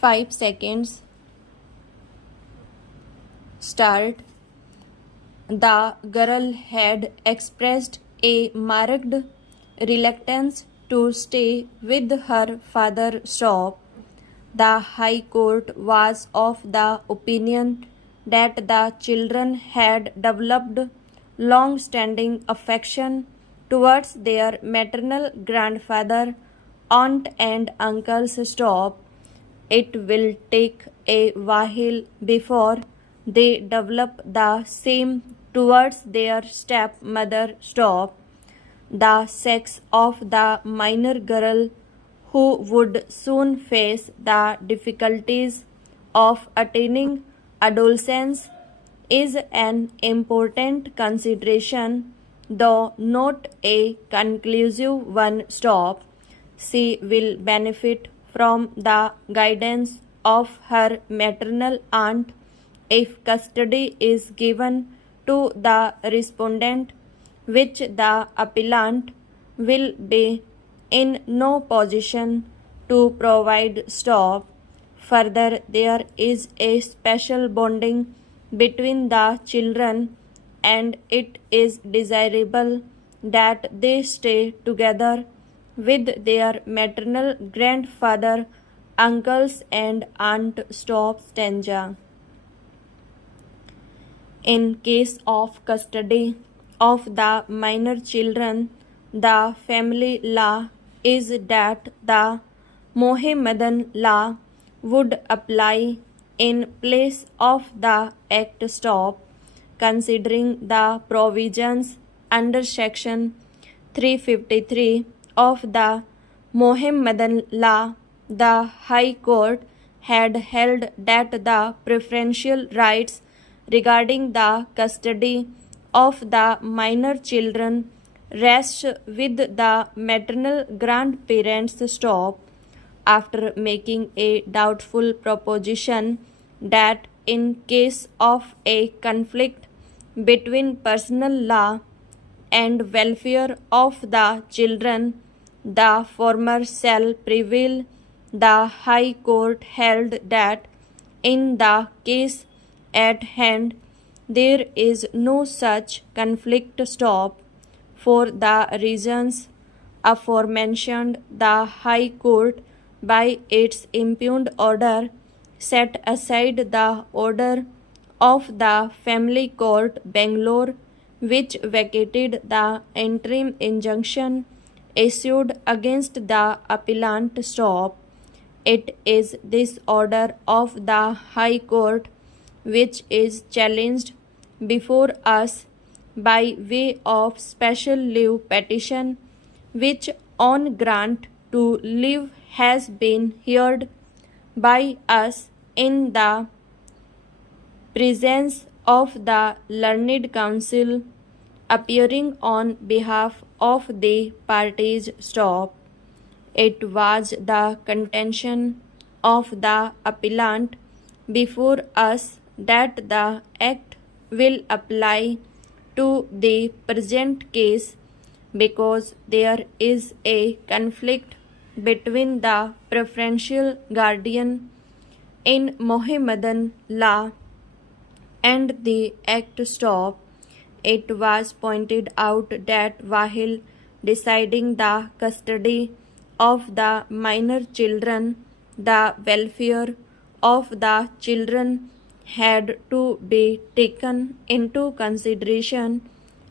5 seconds. Start. The girl had expressed a marked reluctance to stay with her father. Stop. The High Court was of the opinion that the children had developed long-standing affection towards their maternal grandfather, aunt and uncles. Stop. It will take a while before they develop the same towards their stepmother. Stop. The sex of the minor girl, who would soon face the difficulties of attaining adolescence, is an important consideration, though not a conclusive one. Stop. She will benefit from the guidance of her maternal aunt if custody is given to the respondent, which the appellant will be in no position to provide. Stop. Further, there is a special bonding between the children, and it is desirable that they stay together with their maternal grandfather, uncles and aunt. Stop. Stanza. In case of custody of the minor children, the family law is that the Mohammedan law would apply in place of the Act. Stop. Considering the provisions under Section 353 of the Mohammedan law, the High Court had held that the preferential rights regarding the custody of the minor children rest with the maternal grandparents. Stop. After making a doubtful proposition that in case of a conflict between personal law and welfare of the children, the former shall prevail, the High Court held that in the case at hand there is no such conflict. Stop. For the reasons aforementioned, the High Court, by its impugned order, set aside the order of the Family Court, Bangalore, which vacated the interim injunction issued against the appellant. Stop. It is this order of the High Court which is challenged before us by way of special leave petition, which on grant to leave has been heard by us in the presence of the learned counsel appearing on behalf of the parties. Stop. It was the contention of the appellant before us that the Act will apply to the present case because there is a conflict between the preferential guardian in Mohammedan law and the Act. Stop. It was pointed out that while deciding the custody of the minor children, the welfare of the children had to be taken into consideration,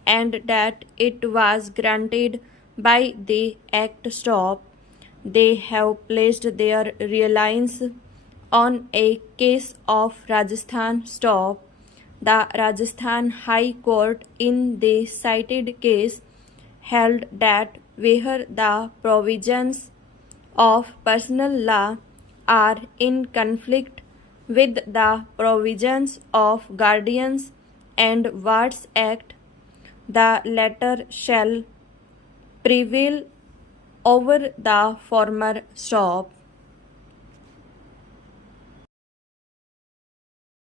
and that it was granted by the Act. Stop. They have placed their reliance on a case of Rajasthan. Stop. The Rajasthan High Court in the cited case held that where the provisions of personal law are in conflict with the provisions of Guardians and Wards Act, the latter shall prevail over the former. Stop.